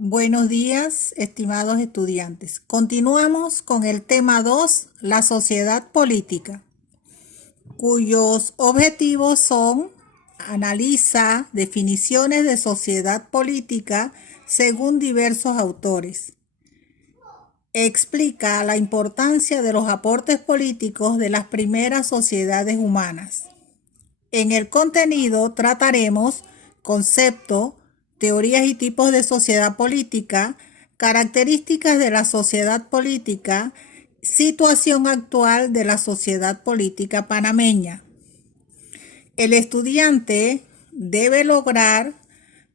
Buenos días, estimados estudiantes. Continuamos con el tema 2, la sociedad política, cuyos objetivos son: analiza definiciones de sociedad política según diversos autores. Explica la importancia de los aportes políticos de las primeras sociedades humanas. En el contenido trataremos concepto, teorías y tipos de sociedad política, características de la sociedad política, situación actual de la sociedad política panameña. El estudiante debe lograr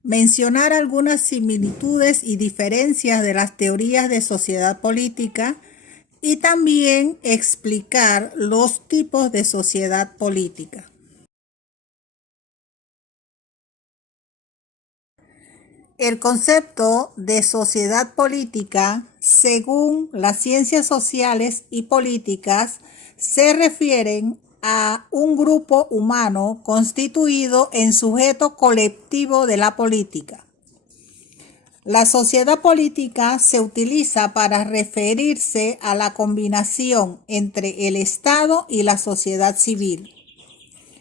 mencionar algunas similitudes y diferencias de las teorías de sociedad política y también explicar los tipos de sociedad política. El concepto de sociedad política, según las ciencias sociales y políticas, se refieren a un grupo humano constituido en sujeto colectivo de la política. La sociedad política se utiliza para referirse a la combinación entre el Estado y la sociedad civil,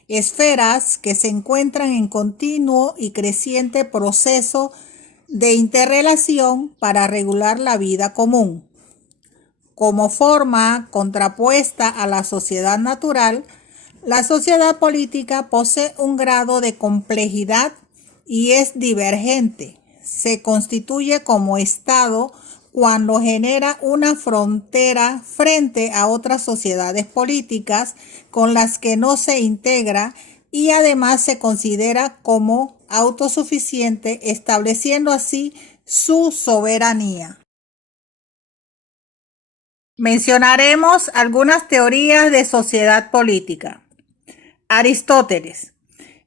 esferas que se encuentran en continuo y creciente proceso de interrelación para regular la vida común. Como forma contrapuesta a la sociedad natural, la sociedad política posee un grado de complejidad y es divergente. Se constituye como Estado cuando genera una frontera frente a otras sociedades políticas con las que no se integra y además se considera como autosuficiente, estableciendo así su soberanía. Mencionaremos algunas teorías de sociedad política. Aristóteles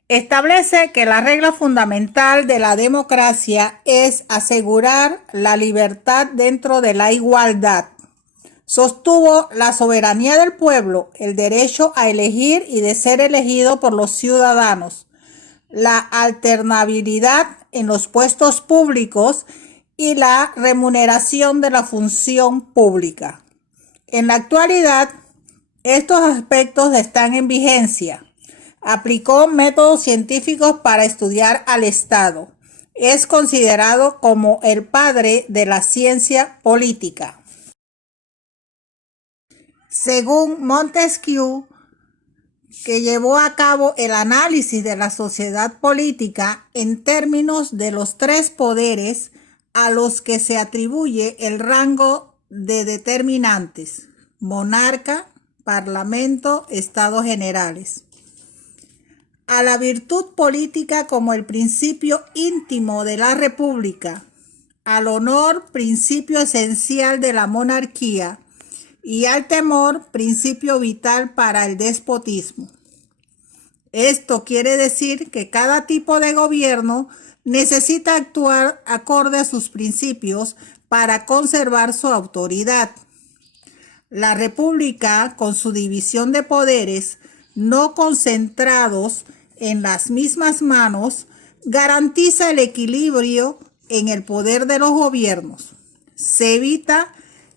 establece que la regla fundamental de la democracia es asegurar la libertad dentro de la igualdad. Sostuvo la soberanía del pueblo, el derecho a elegir y de ser elegido por los ciudadanos, la alternabilidad en los puestos públicos y la remuneración de la función pública. En la actualidad, estos aspectos están en vigencia. Aplicó métodos científicos para estudiar al Estado. Es considerado como el padre de la ciencia política. Según Montesquieu, que llevó a cabo el análisis de la sociedad política en términos de los tres poderes a los que se atribuye el rango de determinantes: monarca, parlamento, estados generales. A la virtud política como el principio íntimo de la república, al honor, principio esencial de la monarquía, y al temor, principio vital para el despotismo. Esto quiere decir que cada tipo de gobierno necesita actuar acorde a sus principios para conservar su autoridad. La república, con su división de poderes no concentrados en las mismas manos, garantiza el equilibrio en el poder de los gobiernos. Se evita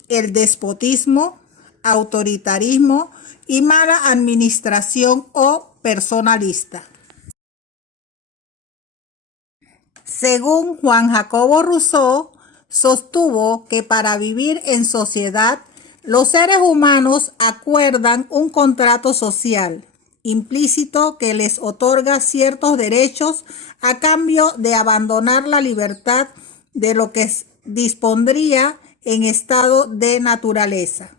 el despotismo, autoritarismo y mala administración o personalista. Según Juan Jacobo Rousseau, sostuvo que para vivir en sociedad, los seres humanos acuerdan un contrato social implícito que les otorga ciertos derechos a cambio de abandonar la libertad de lo que dispondría en estado de naturaleza.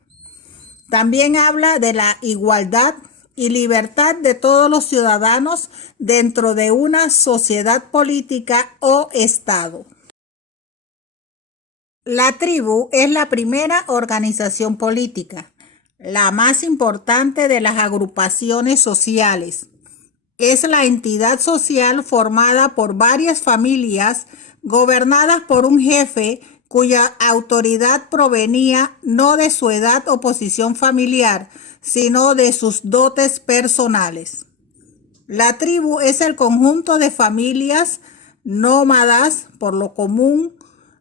También habla de la igualdad y libertad de todos los ciudadanos dentro de una sociedad política o estado. La tribu es la primera organización política, la más importante de las agrupaciones sociales. Es la entidad social formada por varias familias gobernadas por un jefe cuya autoridad provenía no de su edad o posición familiar, sino de sus dotes personales. La tribu es el conjunto de familias nómadas, por lo común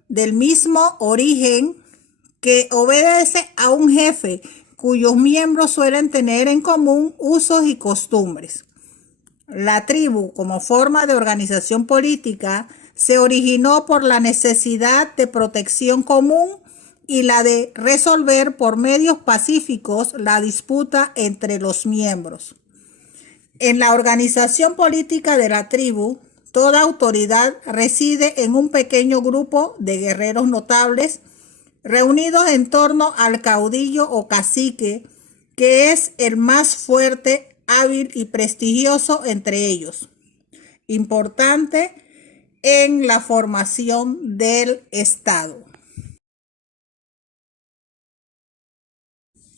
del mismo origen que obedece a un jefe cuyos miembros suelen tener en común usos y costumbres. La tribu, como forma de organización política, se originó por la necesidad de protección común y la de resolver por medios pacíficos la disputa entre los miembros. En la organización política de la tribu, toda autoridad reside en un pequeño grupo de guerreros notables reunidos en torno al caudillo o cacique, que es el más fuerte, hábil y prestigioso entre ellos, importante en la formación del Estado.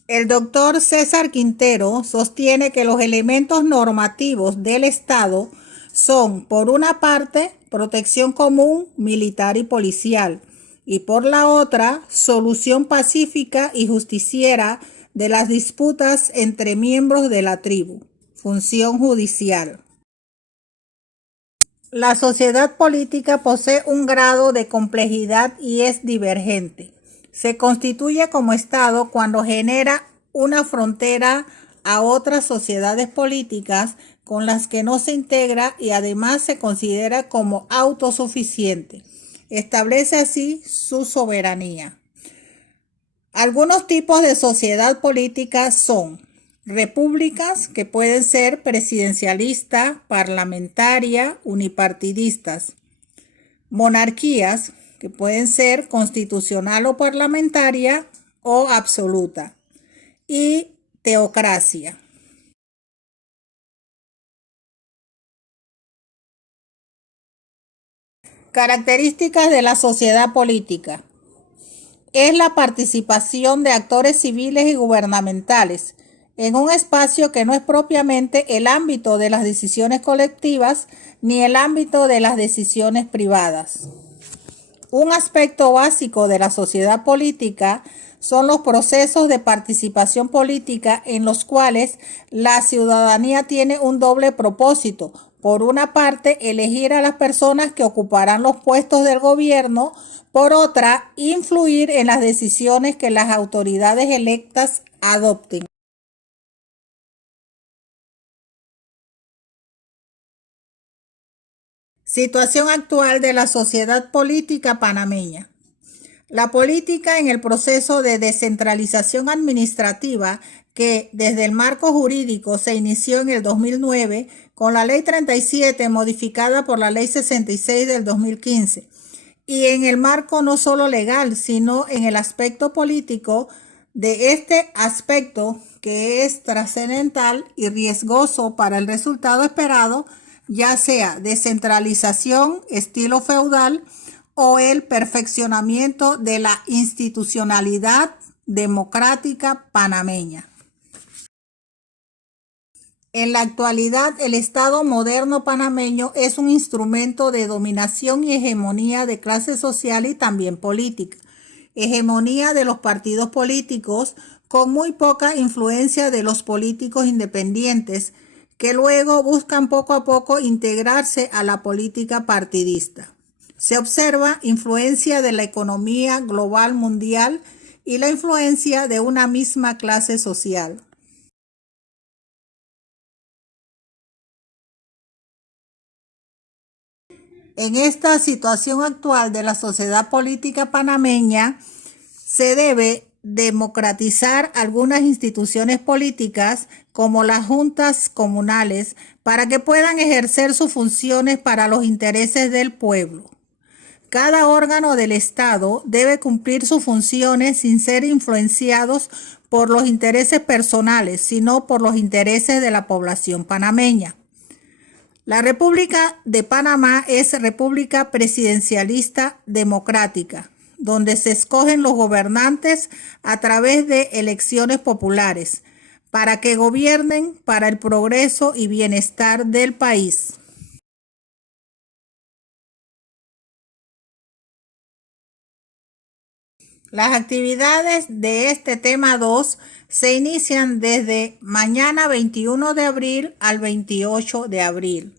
El doctor César Quintero sostiene que los elementos normativos del Estado son, por una parte, protección común, militar y policial, y por la otra, solución pacífica y justiciera de las disputas entre miembros de la tribu, función judicial. La sociedad política posee un grado de complejidad y es divergente. Se constituye como Estado cuando genera una frontera a otras sociedades políticas con las que no se integra y además se considera como autosuficiente. Establece así su soberanía. Algunos tipos de sociedad política son repúblicas, que pueden ser presidencialista, parlamentaria, unipartidistas; monarquías, que pueden ser constitucional o parlamentaria o absoluta; y teocracia. Características de la sociedad política. Es la participación de actores civiles y gubernamentales en un espacio que no es propiamente el ámbito de las decisiones colectivas ni el ámbito de las decisiones privadas. Un aspecto básico de la sociedad política son los procesos de participación política en los cuales la ciudadanía tiene un doble propósito. Por una parte, elegir a las personas que ocuparán los puestos del gobierno; por otra, influir en las decisiones que las autoridades electas adopten. Situación actual de la sociedad política panameña. La política en el proceso de descentralización administrativa que desde el marco jurídico se inició en el 2009 con la Ley 37 modificada por la Ley 66 del 2015, y en el marco no solo legal sino en el aspecto político de este aspecto, que es trascendental y riesgoso para el resultado esperado, ya sea descentralización estilo feudal o el perfeccionamiento de la institucionalidad democrática panameña. En la actualidad, el Estado moderno panameño es un instrumento de dominación y hegemonía de clase social y también política. Hegemonía de los partidos políticos con muy poca influencia de los políticos independientes, que luego buscan poco a poco integrarse a la política partidista. Se observa influencia de la economía global mundial y la influencia de una misma clase social. En esta situación actual de la sociedad política panameña, se debe democratizar algunas instituciones políticas como las juntas comunales para que puedan ejercer sus funciones para los intereses del pueblo. Cada órgano del Estado debe cumplir sus funciones sin ser influenciados por los intereses personales, sino por los intereses de la población panameña. La República de Panamá es república presidencialista democrática, donde se escogen los gobernantes a través de elecciones populares para que gobiernen para el progreso y bienestar del país. Las actividades de este tema 2 se inician desde mañana 21 de abril al 28 de abril.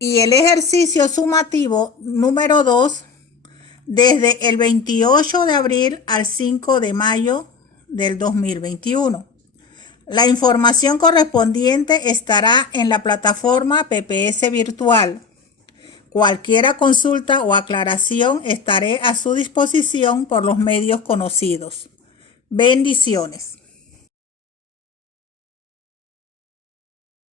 Y el ejercicio sumativo número 2 desde el 28 de abril al 5 de mayo del 2021. La información correspondiente estará en la plataforma PPS Virtual. Cualquier consulta o aclaración estaré a su disposición por los medios conocidos. Bendiciones.